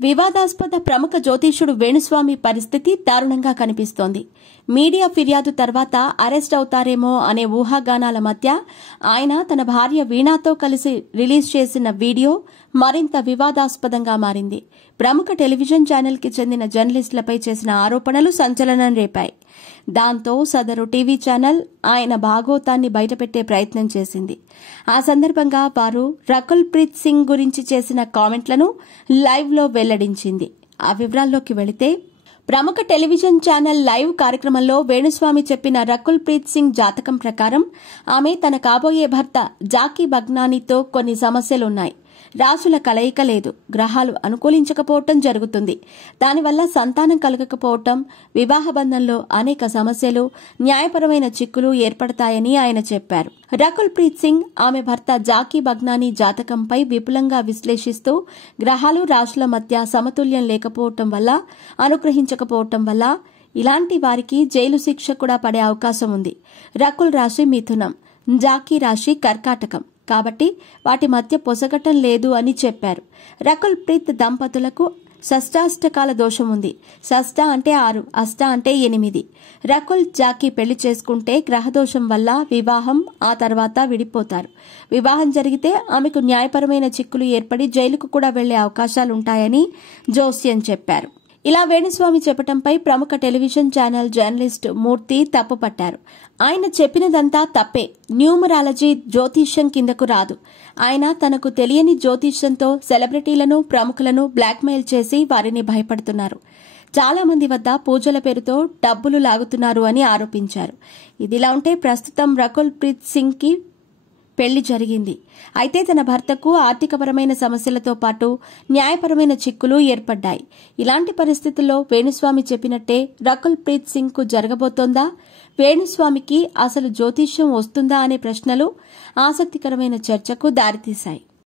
వివాదాస్పద ప్రముఖ జ్యోతిష్యుడు వేణుస్వామి పరిస్థితి దారుణంగా కనిపిస్తోంది. మీడియా ఫిర్యాదు తర్వాత అరెస్ట్ అవుతారేమో అనే ఊహాగానాల మధ్య ఆయన తన భార్య వీణాతో కలిసి రిలీజ్ చేసిన వీడియో మరింత వివాదాస్పదంగా మారింది. ప్రముఖ టెలివిజన్ ఛానల్కి చెందిన జర్నలిస్టులపై చేసిన ఆరోపణలు సంచలనం రేపాయి. దాంతో సదరు టీవీ ఛానల్ ఆయన భాగోతాన్ని బయటపెట్టే ప్రయత్నం చేసింది. ఆ సందర్భంగా వారు రకుల్ ప్రీత్ సింగ్ గురించి చేసిన కామెంట్లను లైవ్లో వెల్లడించింది. ఆ వివరాల్లోకి వెళితే, ప్రముఖ టెలివిజన్ ఛానల్ లైవ్ కార్యక్రమంలో వేణుస్వామి చెప్పిన రకుల్ ప్రీత్ సింగ్ జాతకం ప్రకారం ఆమె తన కాబోయే భర్త జాకీ బగ్నానీతో కొన్ని సమస్యలున్నాయి. రాశుల కలయిక లేదు, గ్రహాలు అనుకూలించకపోవటం జరుగుతుంది. దానివల్ల సంతానం కలగకపోవటం, వివాహ బంధంలో అనేక సమస్యలు, న్యాయపరమైన చిక్కులు ఏర్పడతాయని ఆయన చెప్పారు. రకుల్ ప్రీత్ సింగ్ ఆమె భర్త జాకీ బగ్నానీ జాతకంపై విపులంగా విశ్లేషిస్తూ గ్రహాలు రాశుల మధ్య సమతుల్యం లేకపోవటం వల్ల, అనుగ్రహించకపోవటం వల్ల ఇలాంటి వారికి జైలు శిక్ష కూడా పడే అవకాశం ఉంది. రకుల్ రాశి మిథునం, జాకీ రాశి కర్కాటకం కాబట్టి వాటి మధ్య పొసగటం లేదు అని చెప్పారు. రకుల్ ప్రీత్ దంపతులకు షష్టాష్టకాల దోషం ఉంది. షష్ట అంటే 6, అష్ట అంటే 8. రకుల్ జాకీ పెళ్లి చేసుకుంటే గ్రహదోషం వల్ల వివాహం, ఆ తర్వాత విడిపోతారు. వివాహం జరిగితే ఆమెకు న్యాయపరమైన చిక్కులు ఏర్పడి జైలుకు కూడా వెళ్లే అవకాశాలుంటాయని జోస్యం చెప్పారు. ఇలా వేణుస్వామి చెప్పటంపై ప్రముఖ టెలివిజన్ ఛానల్ జర్నలిస్ట్ మూర్తి తప్పుపట్టారు. ఆయన చెప్పినదంతా తప్పే, న్యూమరాలజీ జ్యోతిష్యం కిందకు రాదు. ఆయన తనకు తెలియని జ్యోతిష్యంతో సెలబ్రిటీలను, ప్రముఖులను బ్లాక్మెయిల్ చేసి వారిని భయపడుతున్నారు. చాలా మంది వద్ద పూజల పేరుతో డబ్బులు లాగుతున్నారు అని ఆరోపించారు. ఇదిలా ఉంటే ప్రస్తుతం రకుల్ ప్రీత్ సింగ్ కి పెళ్లి జరిగింది. అయితే తన భర్తకు ఆర్థికపరమైన సమస్యలతో పాటు న్యాయపరమైన చిక్కులు ఏర్పడ్డాయి. ఇలాంటి పరిస్థితుల్లో వేణుస్వామి చెప్పినట్టే రకుల్ ప్రీత్ సింగ్ కు జరగబోతోందా? వేణుస్వామికి అసలు జ్యోతిష్యం వస్తుందా అనే ప్రశ్నలు ఆసక్తికరమైన చర్చకు దారితీశాయి.